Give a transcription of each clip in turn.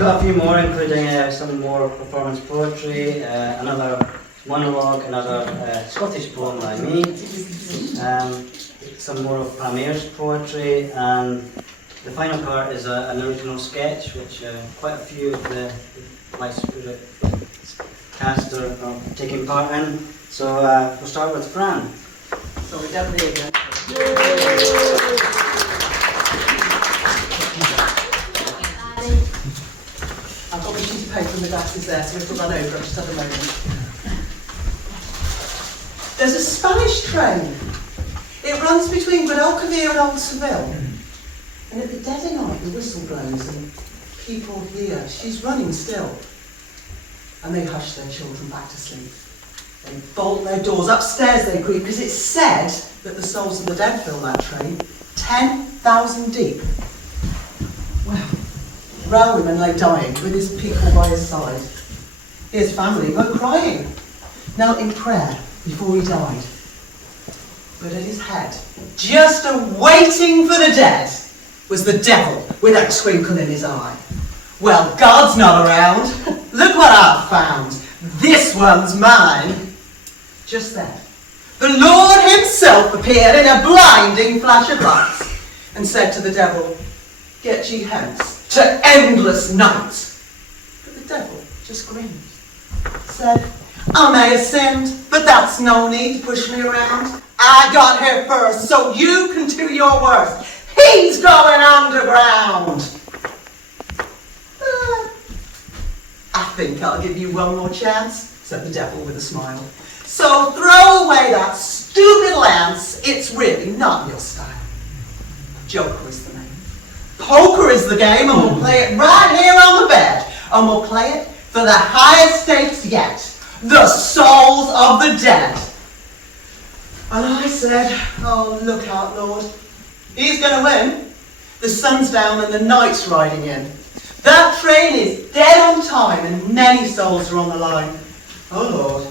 got a few more, including some more performance poetry, another monologue, another Scottish poem by me, some more of Pamir's poetry, and the final part is an original sketch, which quite a few of the My Spirit cast are taking part in. So we'll start with Fran. So we're definitely again. I've got my sheet of paper and the glasses there, so we'll put that over just at the moment. There's a Spanish train. It runs between Guadalquivir and Old Seville. And at the dead of night, the whistle blows and people hear she's running still. And they hush their children back to sleep. They bolt their doors, upstairs they creep, because it's said that the souls of the dead fill that train, 10,000 deep. Well, Railwayman lay dying with his people by his side. His family were crying, knelt in prayer before he died. But at his head, just a-waiting for the dead, was the devil with a twinkle in his eye. Well, God's not around. Look what I've found. This one's mine. Just then, the Lord himself appeared in a blinding flash of light and said to the devil, "Get ye hence to endless night." But the devil just grinned, said, "I may have sinned, but that's no need to push me around. I got here first, so you can do your worst. He's going underground." "I think I'll give you one more chance," said the devil with a smile. "So throw away that stupid lance, it's really not your style. Joker is the name. Poker is the game, and we'll play it right here on the bed. And we'll play it for the highest stakes yet, the souls of the dead." And I said, "Oh, look out, Lord. He's going to win. The sun's down and the night's riding in. That train is dead on time and many souls are on the line. Oh, Lord,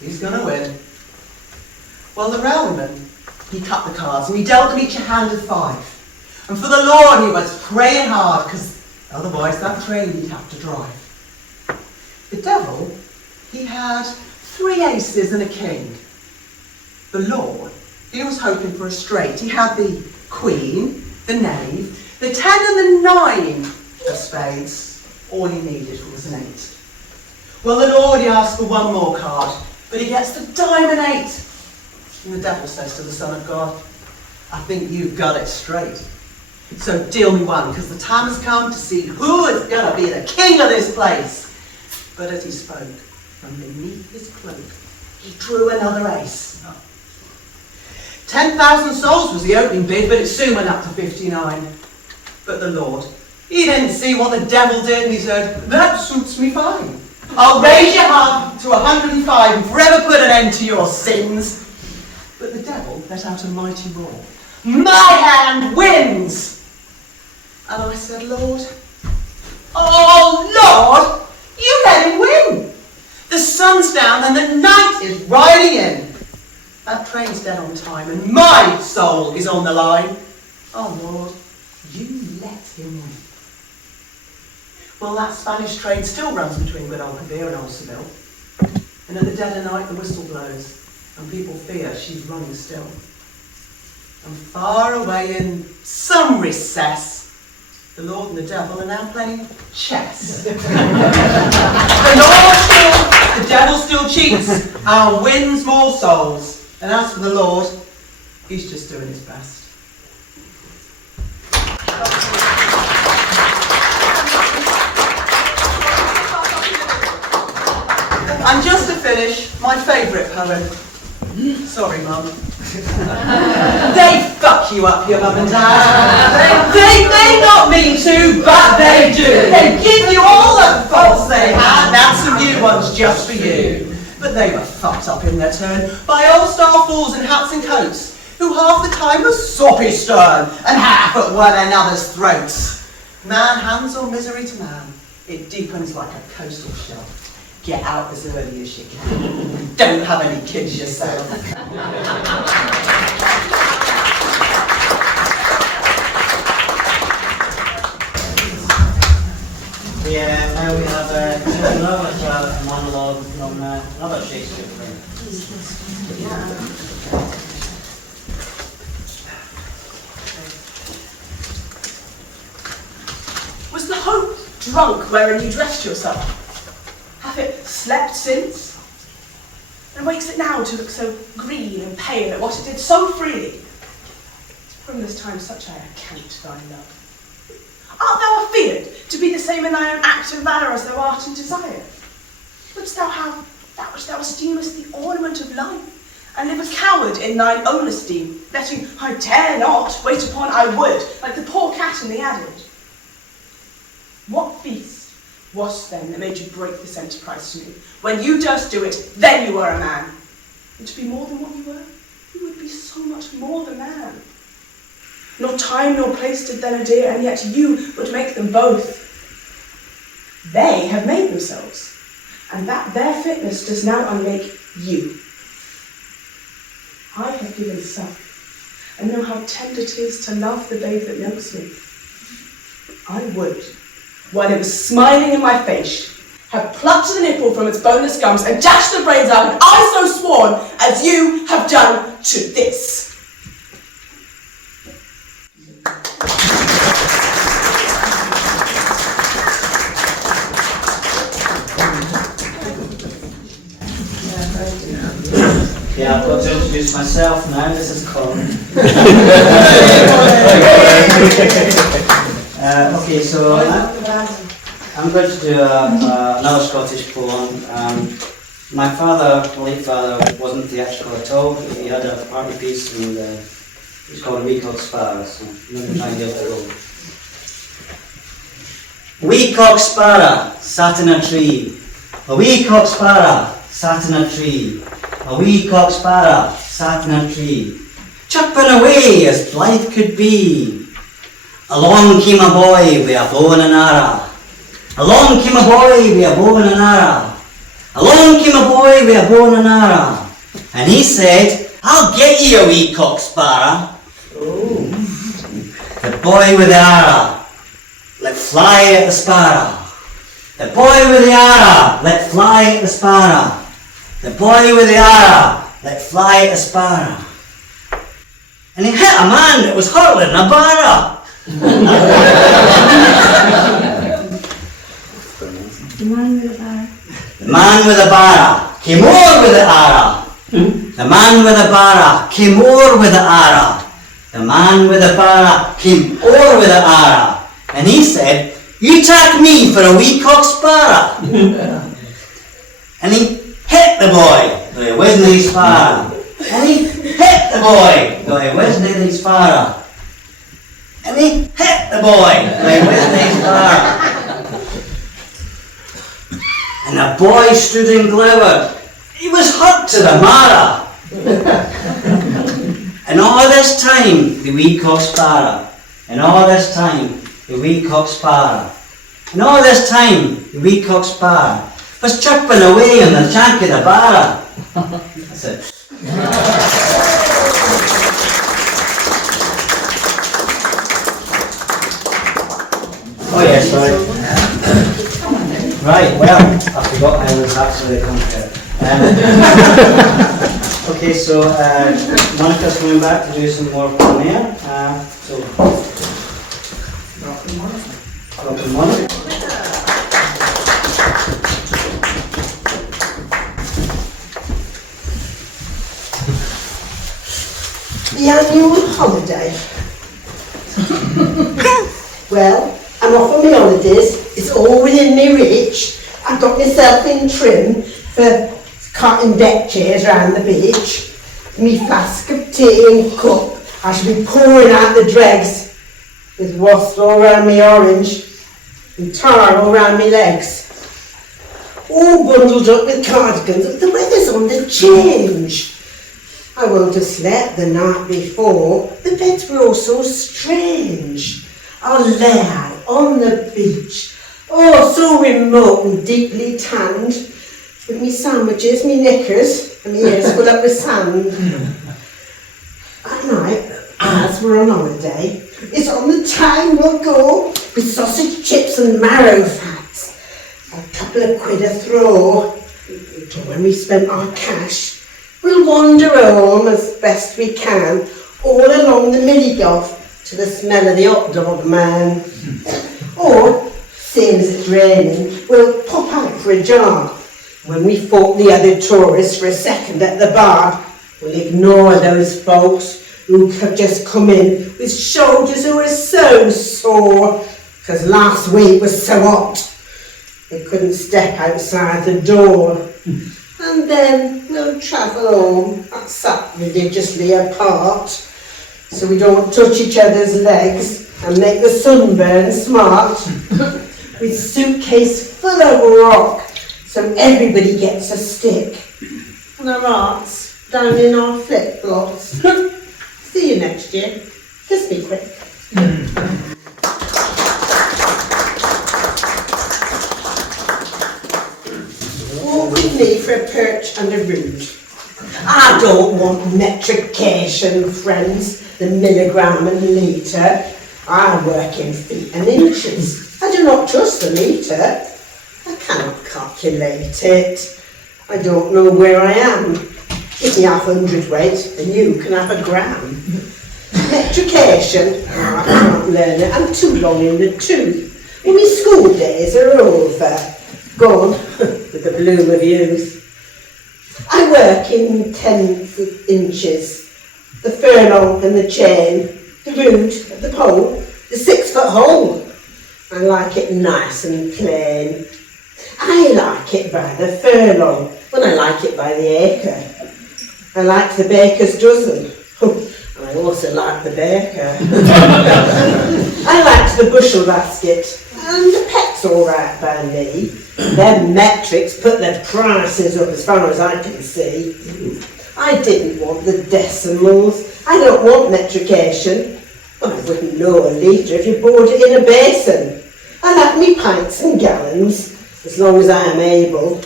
he's going to win." Well, the railwayman, he cut the cards and he dealt them each a hand of 5. And for the Lord he was praying hard, because otherwise that train he'd have to drive. The devil, he had 3 aces and a king. The Lord, he was hoping for a straight. He had the queen, the knave, the 10 and the 9 of spades. All he needed was an 8. Well, the Lord, he asked for one more card, but he gets the diamond 8. And the devil says to the Son of God, "I think you've got it straight. So deal me one, because the time has come to see who is going to be the king of this place." But as he spoke, from beneath his cloak, he drew another ace. 10,000 souls was the opening bid, but it soon went up to 59. But the Lord, he didn't see what the devil did, and he said, "That suits me fine. I'll raise your heart to 105 and forever put an end to your sins." But the devil let out a mighty roar. "My hand wins!" And I said, "Lord, oh Lord, you let him win. The sun's down and the night is riding in. That train's dead on time and my soul is on the line. Oh Lord, you let him win." Well, that Spanish train still runs between Guadalquivir and Old Seville. And at the dead of night the whistle blows and people fear she's running still. And far away in some recess, the Lord and the devil are now playing chess. The devil still cheats and wins more souls. And as for the Lord, he's just doing his best. And just to finish, my favourite poem. Sorry, Mum. They fuck you up, your mum and dad. They may not mean to, but they do. They give you all the faults they had, and some new ones just for you. But they were fucked up in their turn by old-style fools in hats and coats, who half the time were soppy stern and half at one another's throats. Man hands on misery to man, it deepens like a coastal shelf. Get out as early as you can. Don't have any kids yourself. The from another Shakespeare play. Was the hope drunk wherein you dressed yourself? Hath it slept since? And wakes it now to look so green and pale at what it did so freely? From this time such I account thy love. Art thou afeared to be the same in thy own act of valour as thou art in desire? Wouldst thou have that which thou esteemest the ornament of life, and live a coward in thine own esteem, letting I dare not wait upon I would, like the poor cat in the adage? What feast was then that made you break this enterprise to me? When you durst do it, then you were a man. And to be more than what you were, you would be so much more than man. Nor time nor place did then adhere, and yet you would make them both. They have made themselves, and that their fitness does now unmake you. I have given suck, and know how tender it is to love the babe that milks me. I would, while it was smiling in my face, have plucked the nipple from its boneless gums and dashed the brains out, and I so sworn as you have done to this. Yeah, I've got to introduce myself now. This is Colin. Okay, so I'm going to do another Scottish poem. My father, my late father, wasn't theatrical at all. He had a party piece, and it was called A Wee Cock Sparrow. So I'm going to try and give it a go. A wee cock sparrow sat in a tree. A wee cock sparrow sat in a tree. A wee cock sparrow sat in a tree, chirping away as blithe could be. Along came a boy with a bow and an arrow. Along came a boy with a bow and an arrow. Along came a boy with a bow and an arrow. And he said, I'll get you, a wee cock sparrow. Oh. The boy with the arrow let fly at the sparrow. The boy with the arrow let fly at the sparrow. The boy with the arrow let fly at a sparrow. And he hit a man that was hurling a barrow. The man with a barrow. The man with the barrow came over with the arrow. The man with the barrow came over with the arrow. The man with the barrow came over with the arrow. And he said, you take me for a wee cock sparrow. And he hit the boy, though he wasn't his sparrow. And he hit the boy, though he wasn't his sparrow. And he hit the boy, though he wasn't his sparrow. And the boy stood and glowered. He was hurt to the marrow. And all this time, the wee cock sparrow. And all this time, the wee cock sparrow. And all this time, the wee cock sparrow was chirping away on the shank of the barrow. That's it. Oh yes, sorry. Right, well, I forgot I was actually the conqueror. Okay, so Monica's coming back to do some more from here. Welcome, Monica. The annual holiday. Well, I'm off on my holidays. It's all within me reach. I've got myself in trim for cotton deck chairs round the beach. Me flask of tea and cup. I shall be pouring out the dregs with wasps all round me orange and tar all round me legs. All bundled up with cardigans. The weather's on the change. I won't have slept the night before. The beds were all so strange. I'll lay out on the beach, oh, so remote and deeply tanned, with me sandwiches, me knickers, and me ears full up with sand. At night, as we're on holiday, it's on the town we'll go, with sausage chips and marrow fats. A couple of quid a throw. When we spent our cash, we'll wander home as best we can, all along the mini-golf to the smell of the hot dog man. Or, seeing as it's raining, we'll pop out for a jar. When we fought the other tourists for a second at the bar, we'll ignore those folks who have just come in with shoulders who are so sore, because last week was so hot they couldn't step outside the door. And then we'll travel home, sat religiously apart, so we don't touch each other's legs and make the sunburn smart, with suitcase full of rock, so everybody gets a stick. And our hearts down in our flip-flops. See you next year. Kiss me quick. Walk with me for a perch and a root. I don't want metrication, friends, the milligram and litre. I work in feet and inches. I do not trust the metre. I cannot calculate it. I don't know where I am. Give me 100 weight and you can have a gram. Metrication, I can't learn it. I'm too long in the tooth. Well, my school days are over. Gone with the bloom of youth. I work in tenths of inches. The furlong and the chain, the root at the pole, the 6-foot hole. I like it nice and plain. I like it by the furlong when I like it by the acre. I like the baker's dozen. And I also like the baker. I liked the bushel basket, and the pet's all right by me. Them metrics put their prices up as far as I can see. I didn't want the decimals. I don't want metrication. Well, I wouldn't know a litre if you poured it in a basin. I like me pints and gallons, as long as I am able.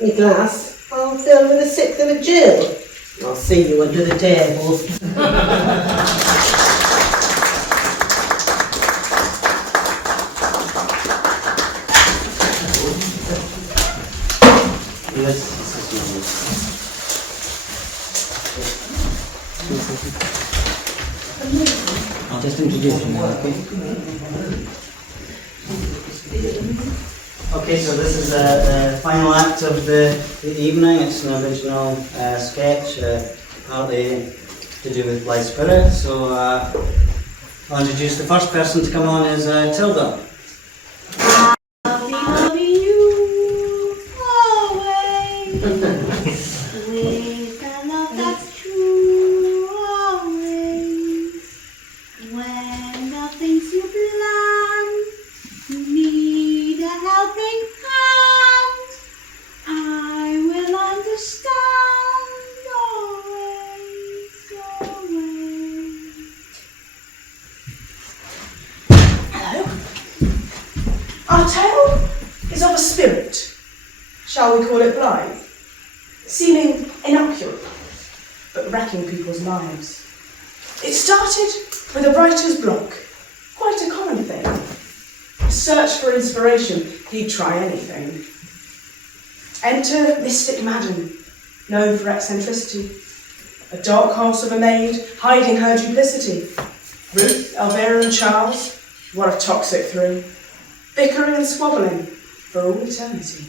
Me glass, I'll fill with 1/6 of a gill. I'll see you under the table. I'll just introduce you now, okay? Okay, so this is the final act of the evening. It's an original sketch, partly to do with light spirit. So I'll introduce the first person to come on is Tilda. I'll be loving you always, with a love that's true always. When the things you plan, you need a helping hand, I will understand always, always. Hello. Our tale is of a spirit, shall we call it blithe, seeming innocuous, but wrecking people's lives. It started with a writer's block, quite a common thing. A search for inspiration, he'd try anything. Enter Mystic Madam, known for eccentricity, a dark horse of a maid hiding her duplicity. Ruth, Elvira and Charles, what a toxic thrill, bickering and squabbling for all eternity.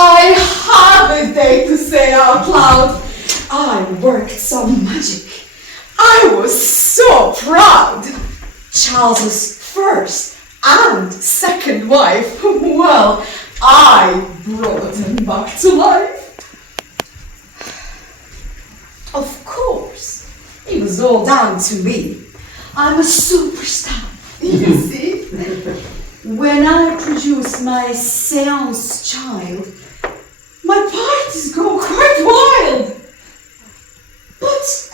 I have a day to say out loud. I worked some magic. I was so proud. Charles's first and second wife, well, I brought him back to life. Of course, it was all down to me. I'm a superstar, you see? When I produce my seance child, my parties go quite wild. But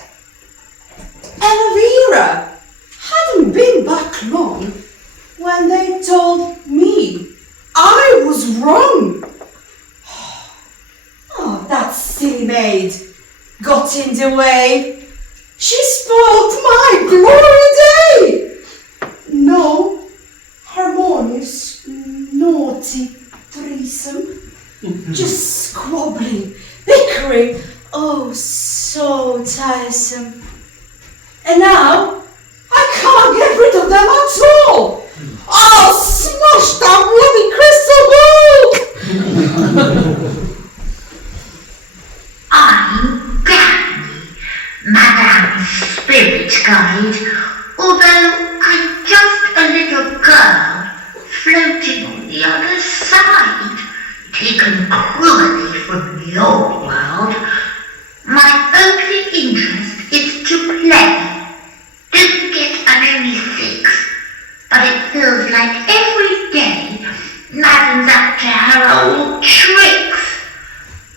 Elvira hadn't been back long when they told me I was wrong. Oh, that silly maid got in the way. She spoiled my glory day! No harmonious, naughty threesome. Just squabbling, bickering, oh, so tiresome. And now, I can't get rid of them at all! I'll smash that bloody crystal ball! I'm Daphne, Madame's spirit guide, although I'm just a little girl floating on the other side, taken cruelly from the old world. My only interest is to play. Don't get I'm only 6, but it feels like every day Madame's up to her old tricks.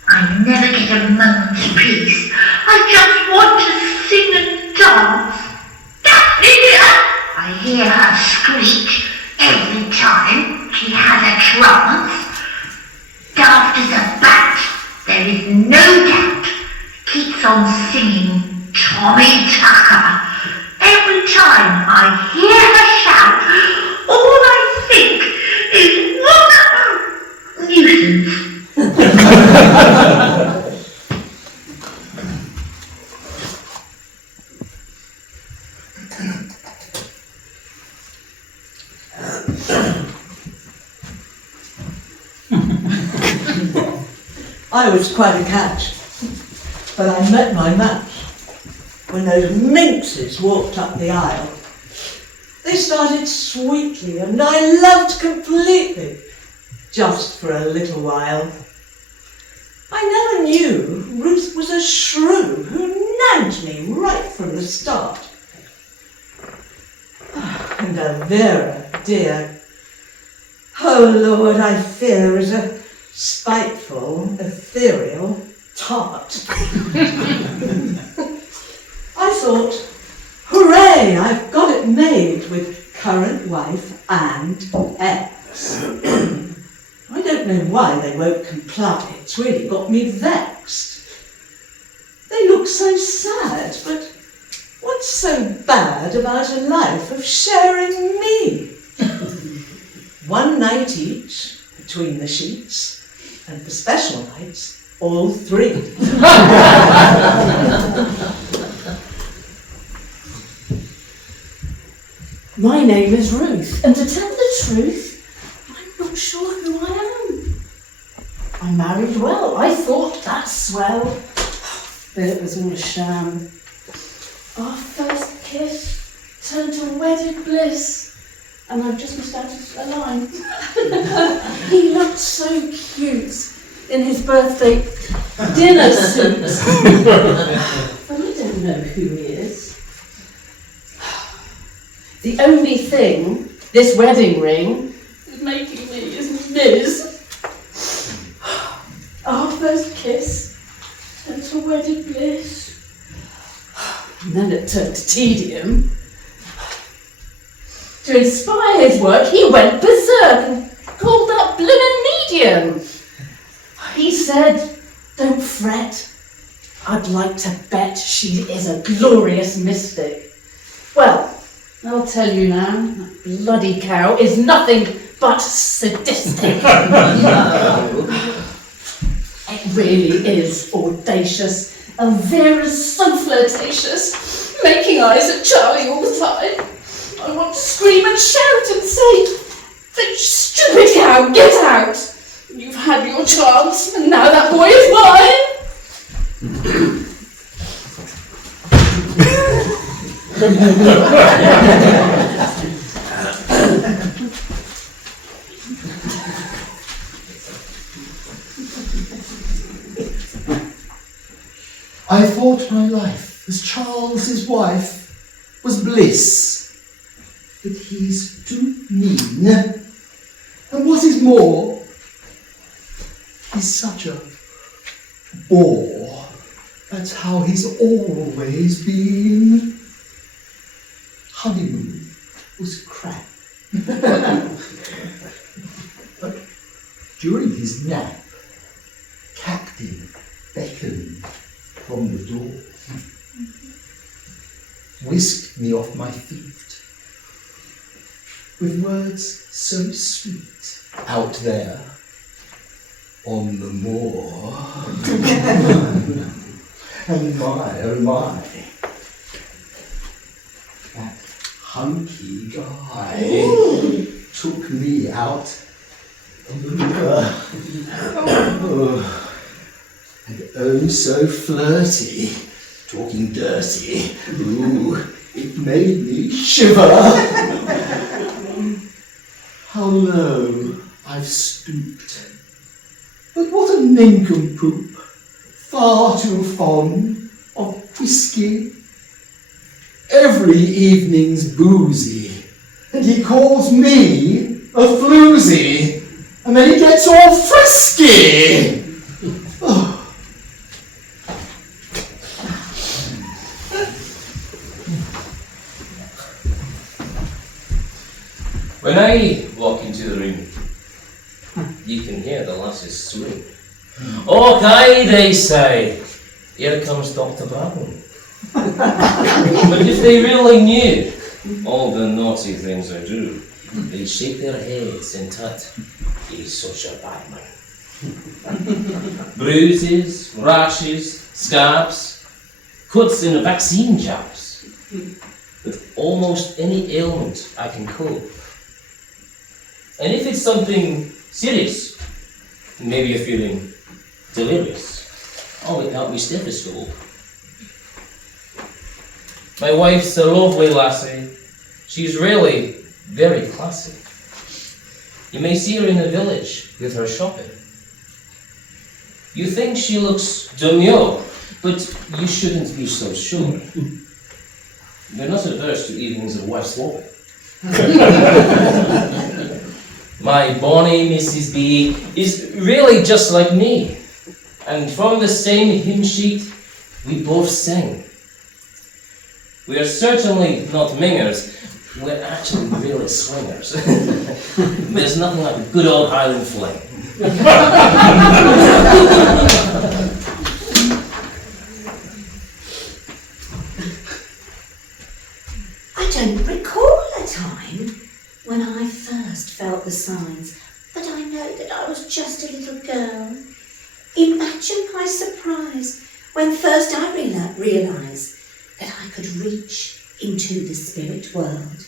I never get a moment's peace. I just want to sing and dance. Daphne dear! I hear her screech every time she has a trance. Daft as a bat, there is no doubt, keeps on singing Tommy Tucker. Every time I hear her shout, all I think is what a nuisance. I was quite a catch, but I met my match when those minxes walked up the aisle. They started sweetly and I loved completely, just for a little while. I never knew Ruth was a shrew who nagged me right from the start. And Elvira, dear, oh Lord, I fear is a spiteful, ethereal tart. I thought, hooray, I've got it made with current wife and ex. I don't know why they won't comply, it's really got me vexed. They look so sad, but what's so bad about a life of sharing me? One night each, between the sheets, and for special nights, all 3. My name is Ruth, and to tell the truth, I'm not sure who I am. I married well, I thought that's swell. But it was all a sham. Our first kiss turned to wedded bliss. And I've just missed out a line. He looked so cute in his birthday dinner suit. But I don't know who he is. The only thing this wedding ring is making me is Ms. Our first kiss turned to wedded bliss. And then it turned to tedium. To inspire his work, he went berserk and called that bloomin' medium. He said, don't fret, I'd like to bet she is a glorious mystic. Well, I'll tell you now, that bloody cow is nothing but sadistic. It really is audacious. Elvira's so flirtatious, making eyes at Charlie all the time. I want to scream and shout and say, "The stupid cow, get out! You've had your chance, and now that boy is mine!" I thought my life as Charles's wife was bliss, but he's too mean, and what is more, he's such a bore. That's how he's always been. Honeymoon was crap. During his nap, Captain beckoned from the door. whisked me off my feet. With words so sweet out there on the moor. And my, oh my, that hunky guy took me out on the river. Oh, and oh so flirty, talking dirty. Ooh, it made me shiver. How low I've stooped. But what a nincompoop, far too fond of whiskey. Every evening's boozy, and he calls me a floozy, and then he gets all frisky. Oh. When I walk into the room, you can hear the lasses swoon. Okay, they say, here comes Dr. Barton. But if they really knew all the naughty things I do, they'd shake their heads and tut, he's such a bad man. Bruises, rashes, scabs, cuts and vaccine jabs. With almost any ailment I can cope. And if it's something serious, maybe you're feeling delirious, I'll whip out my stethoscope. My wife's a lovely lassie. She's really very classy. You may see her in the village with her shopping. You think she looks demure, but you shouldn't be so sure. They're not averse to evenings of wife swapping. My bonny Mrs. B is really just like me, and from the same hymn sheet we both sing. We are certainly not mingers, we're actually really swingers. There's nothing like a good old Highland fling. I don't recall a time when I first felt the signs, but I know that I was just a little girl. Imagine my surprise when first I realised that I could reach into the spirit world.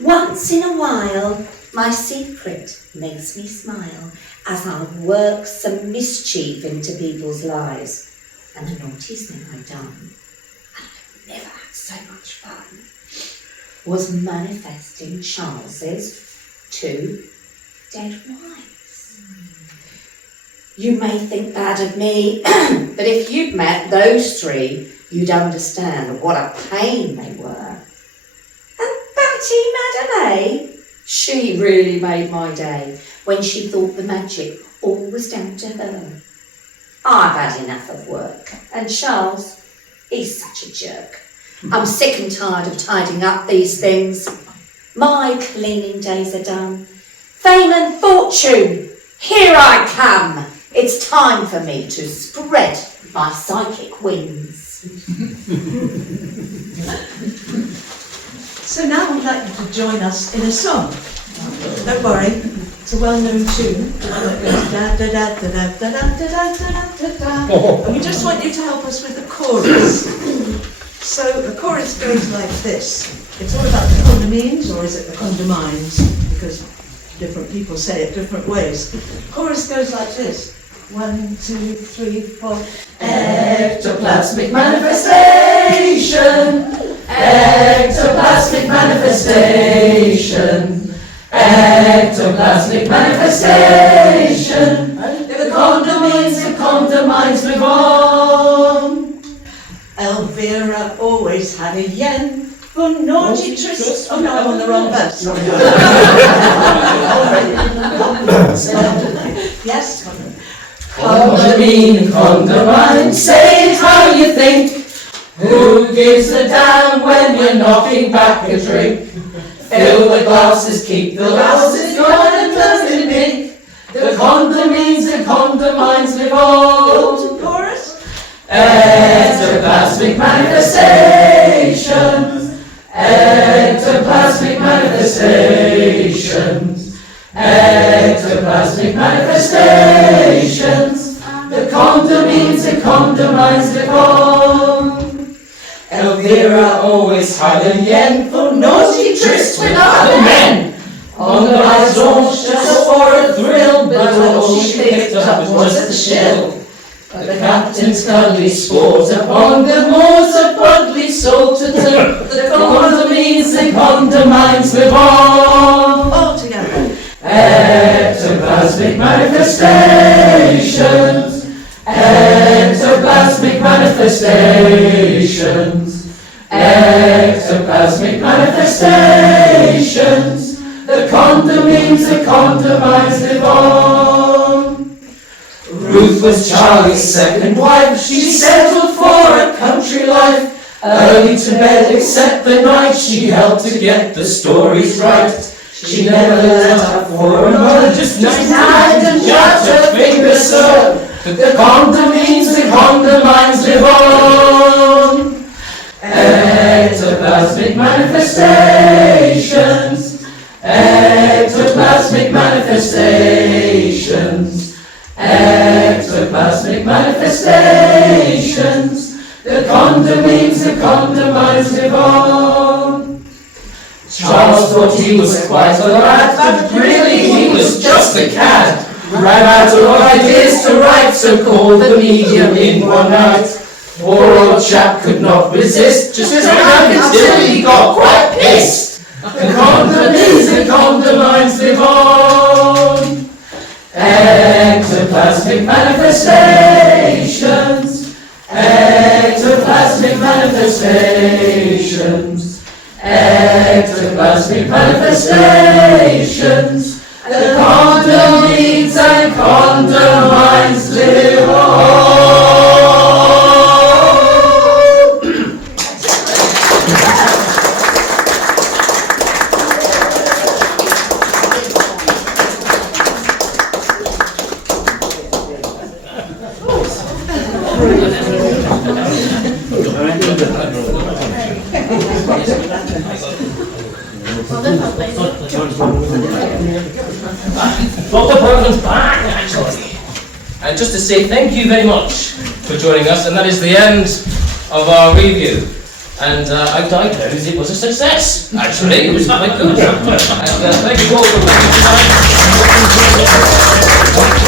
Once in a while, my secret makes me smile as I work some mischief into people's lives. And the naughtiest thing I've done, and I've never had so much fun, was manifesting Charles's 2 dead wives. You may think bad of me, but if you'd met those 3, you'd understand what a pain they were. And Batty Madeleine, she really made my day when she thought the magic all was down to her. I've had enough of work, and Charles, he's such a jerk. I'm sick and tired of tidying up these things. My cleaning days are done. Fame and fortune, here I come. It's time for me to spread my psychic wings. So now I'd like you to join us in a song. Don't worry, it's a well-known tune. It goes da da da da da da da da da da da da. And we just want you to help us with the chorus. So the chorus goes like this. It's all about the condomines, or is it the condomines? Because different people say it different ways. The chorus goes like this. 1, 2, 3, 4. Ectoplasmic manifestation. Ectoplasmic manifestation. Ectoplasmic manifestation. The condomines live on. Elvira always had a yen for naughty tricks. Oh no, I'm on the wrong verse. Yes? Condomine, say it how you think. Who gives a damn when you're knocking back a drink? Fill the glasses, keep the lasses going and turn big. The condomines live on. Chorus? Ectoplasmic manifestation. manifestations. Ectoplasmic manifestations. The condom means it condomines the con. Elvira always had a yen for naughty trysts with other men. On the lights launch just for a thrill, but all she picked up was the shell. But the captain's cuddly sport upon the moors of Budley salted the condom means the condomines live on. All together. Ectoplasmic manifestations. Ectoplasmic manifestations. Ectoplasmic manifestations. The condom means the condomines live on. Ruth was Charlie's second wife. She settled for a country life. Early to bed except the night. She helped to get the stories right. She never let up for a mother. Just nagged and jabbed her fingers so. The condom means the condomines live on. Ectoplasmic manifestations. Ectoplasmic manifestations. Ectoplasmic manifestations. The condom means the condomines live on. Charles thought he was quite a lad, but really he was just a cad. Ran out of ideas to write, so called the medium in one night. Poor old chap could not resist, just drank until he got quite pissed. The condom means the condomines live on. Ectoplasmic manifestations. Ectoplasmic manifestations. Ectoplasmic manifestations. The condom means and condomines live on. Dr. Bergman's back, actually. And just to say thank you very much for joining us, and that is the end of our review. And I heard it was a success, actually. It was quite good. And thank you all for coming tonight.